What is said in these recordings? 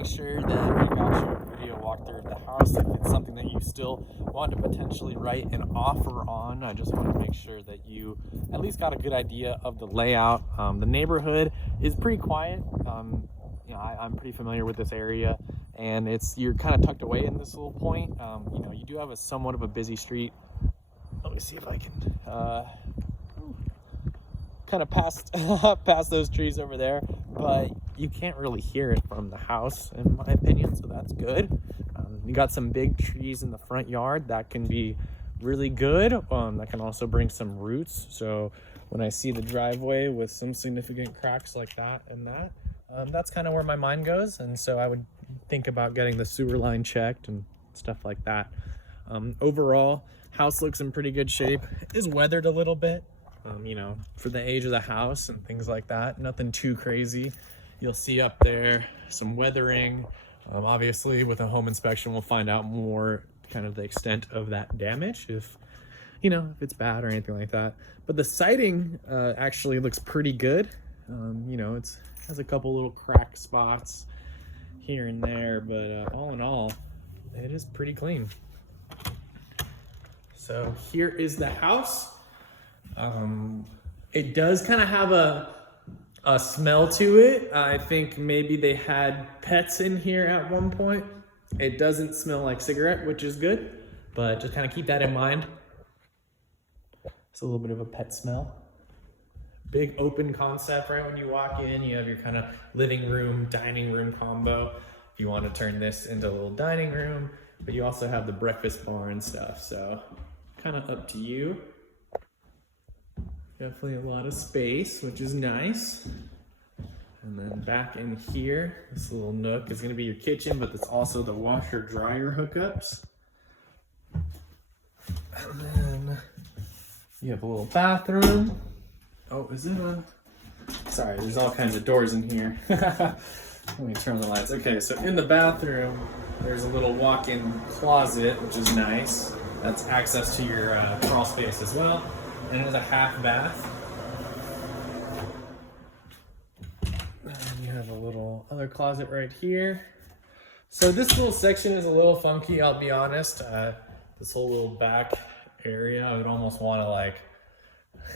make sure that we got your video walkthrough of the house. If it's something that you still want to potentially write an offer on, I just want to make sure that you at least got a good idea of the layout. The neighborhood is pretty quiet. I'm pretty familiar with this area, and you're kind of tucked away in this little point. You do have a somewhat of a busy street. Let me see if I can kind of past those trees over there, but you can't really hear it from the house, in my opinion, so that's good. You got some big trees in the front yard that can be really good. That can also bring some roots. So when I see the driveway with some significant cracks like that and that's kind of where my mind goes. And so I would think about getting the sewer line checked and stuff like that. Overall, house looks in pretty good shape. It is weathered a little bit, for the age of the house and things like that. Nothing too crazy. You'll see up there some weathering. Obviously, with a home inspection, we'll find out more kind of the extent of that damage, if it's bad or anything like that. But the siding actually looks pretty good. It has a couple little crack spots here and there, but all in all, it is pretty clean. So here is the house. It does kind of have a smell to it. I think maybe they had pets in here at one point. It doesn't smell like cigarette, which is good, but just kind of keep that in mind. It's a little bit of a pet smell. Big open concept right when you walk in. You have your kind of living room, dining room combo. If you want to turn this into a little dining room, but you also have the breakfast bar and stuff. So kind of up to you. Definitely a lot of space, which is nice. And then back in here, this little nook is going to be your kitchen, but it's also the washer dryer hookups. And then you have a little bathroom. Oh, is it on? Sorry, there's all kinds of doors in here. Let me turn on the lights. Okay, so in the bathroom, there's a little walk-in closet, which is nice. That's access to your crawl space as well. And it is a half bath. And you have a little other closet right here. So this little section is a little funky, I'll be honest. This whole little back area, I would almost want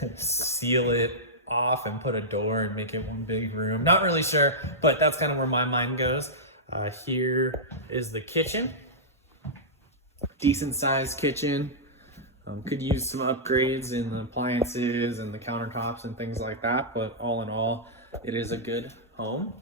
to seal it off and put a door and make it one big room. Not really sure, but that's kind of where my mind goes. Here is the kitchen. Decent sized kitchen. Could use some upgrades in the appliances and the countertops and things like that, but all in all, it is a good home.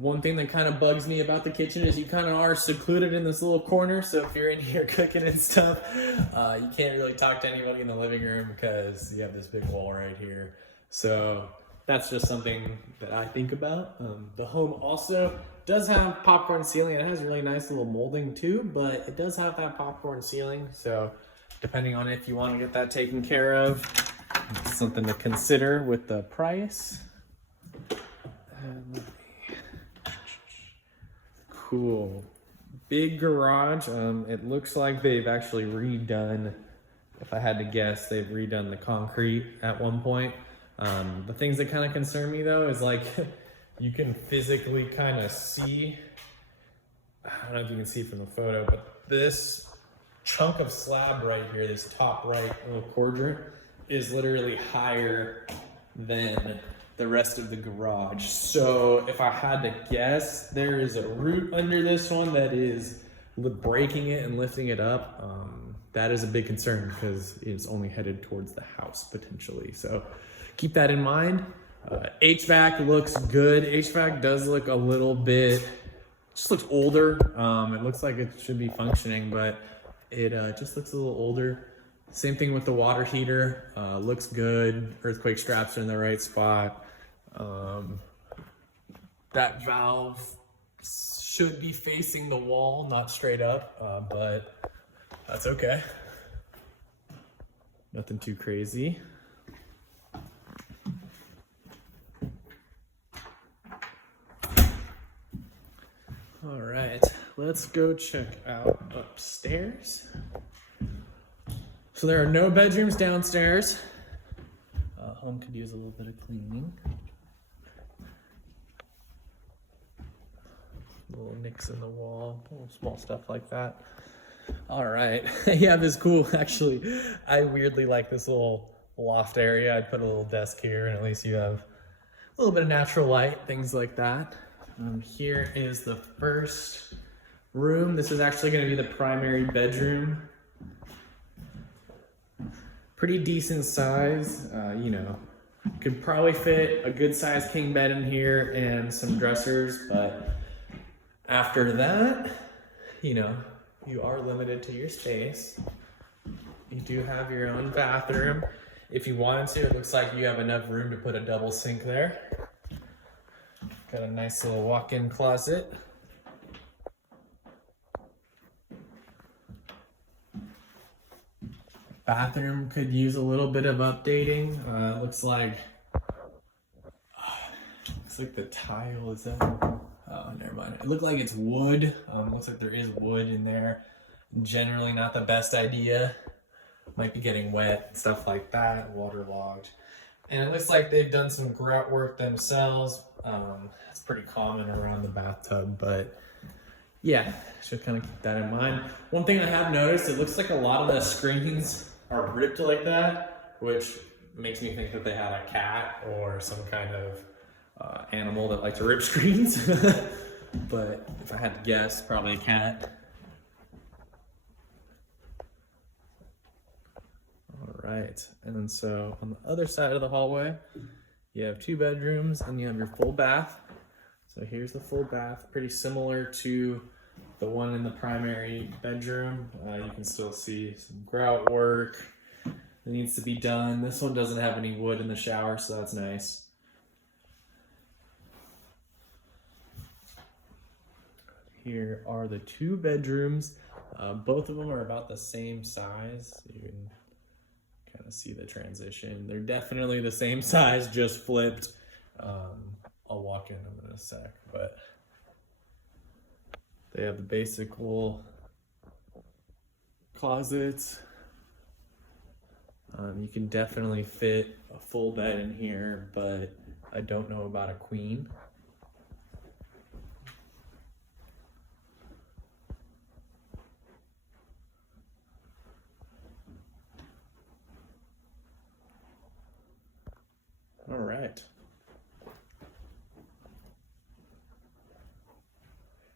One thing that kind of bugs me about the kitchen is you kind of are secluded in this little corner, so if you're in here cooking and stuff, you can't really talk to anybody in the living room because you have this big wall right here. So that's just something that I think about. The home also does have popcorn ceiling. It has really nice little molding too, but it does have that popcorn ceiling. So depending on if you want to get that taken care of, it's something to consider with the price. Cool. Big garage. It looks like they've actually redone, if I had to guess, they've redone the concrete at one point. The things that kind of concern me though is like, you can physically kind of see, I don't know if you can see from the photo, but this chunk of slab right here, this top right little quadrant, is literally higher than the rest of the garage. So if I had to guess, there is a root under this one that is breaking it and lifting it up. That is a big concern because it's only headed towards the house potentially. So keep that in mind. HVAC looks good. HVAC does look a little bit, just looks older. It looks like it should be functioning, but it just looks a little older. Same thing with the water heater. Looks good. Earthquake straps are in the right spot. That valve should be facing the wall, not straight up, but that's okay. Nothing too crazy. All right, let's go check out upstairs. So there are no bedrooms downstairs. Home could use a little bit of cleaning. little nicks in the wall, little small stuff like that. All right, yeah, this is cool. Actually, I weirdly like this little loft area. I'd put a little desk here, and at least you have a little bit of natural light, things like that. Here is the first room. This is actually going to be the primary bedroom. Pretty decent size, you know. Could probably fit a good sized king bed in here and some dressers, but after that, you know, you are limited to your space. You do have your own bathroom. If you wanted to, it looks like you have enough room to put a double sink there. Got a nice little walk-in closet. Bathroom could use a little bit of updating. Looks like the tile is that. Oh, never mind. It looked like it's wood. Looks like there is wood in there. Generally not the best idea. Might be getting wet and stuff like that, waterlogged. And it looks like they've done some grout work themselves. It's pretty common around the bathtub, but yeah, should kind of keep that in mind. One thing I have noticed, it looks like a lot of the screens are ripped like that, which makes me think that they had a cat or some kind of animal that likes to rip screens. But if I had to guess, probably a cat. All right, and then so on the other side of the hallway, you have 2 bedrooms and you have your full bath. So here's the full bath, pretty similar to the one in the primary bedroom. You can still see some grout work that needs to be done. This one doesn't have any wood in the shower, so that's nice. Here are the 2 bedrooms. Both of them are about the same size. You can kind of see the transition. They're definitely the same size, just flipped. I'll walk in them in a sec, but they have the basic little closets. You can definitely fit a full bed in here, but I don't know about a queen. All right.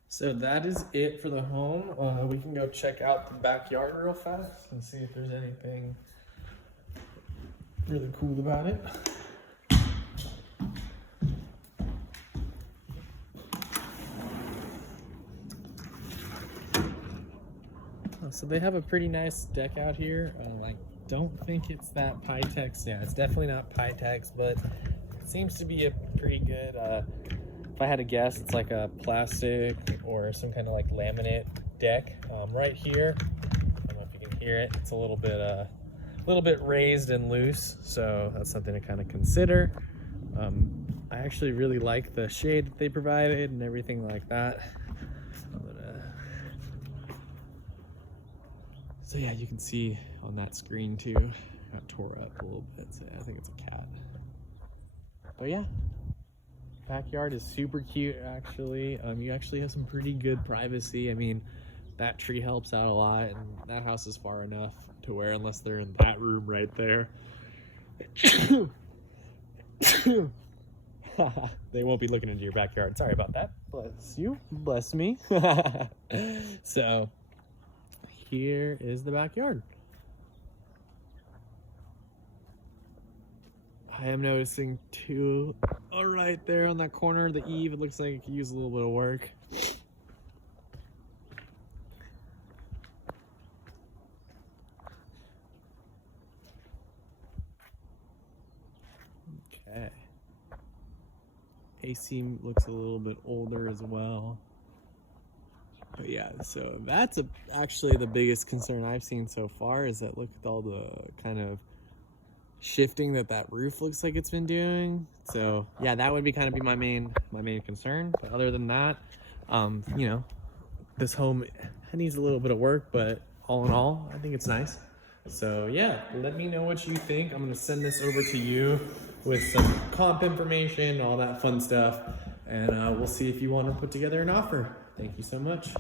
So that is it for the home. We can go check out the backyard real fast and see if there's anything really cool about it. So they have a pretty nice deck out here. I don't think it's that Pytex. Yeah, it's definitely not Pytex, but it seems to be a pretty good, if I had to guess, it's like a plastic or some kind of like laminate deck. Right here, I don't know if you can hear it, it's a little bit raised and loose, so that's something to kind of consider. I actually really like the shade that they provided and everything like that. So yeah, you can see on that screen too, got tore up a little bit, so I think it's a cat. But yeah, backyard is super cute actually. You actually have some pretty good privacy. I mean, that tree helps out a lot, and that house is far enough to where unless they're in that room right there, they won't be looking into your backyard. Sorry about that. Bless you. Bless me. So here is the backyard. I am noticing too, right there on that corner of the eave, it looks like it could use a little bit of work. Okay. AC looks a little bit older as well. But yeah, so that's actually the biggest concern I've seen so far, is that look at all the kind of shifting that roof looks like it's been doing. So yeah, that would be kind of be my main concern. But other than that, you know, this home needs a little bit of work, but all in all, I think it's nice. So yeah, let me know what you think. I'm gonna send this over to you with some comp information, all that fun stuff. and we'll see if you want to put together an offer. Thank you so much.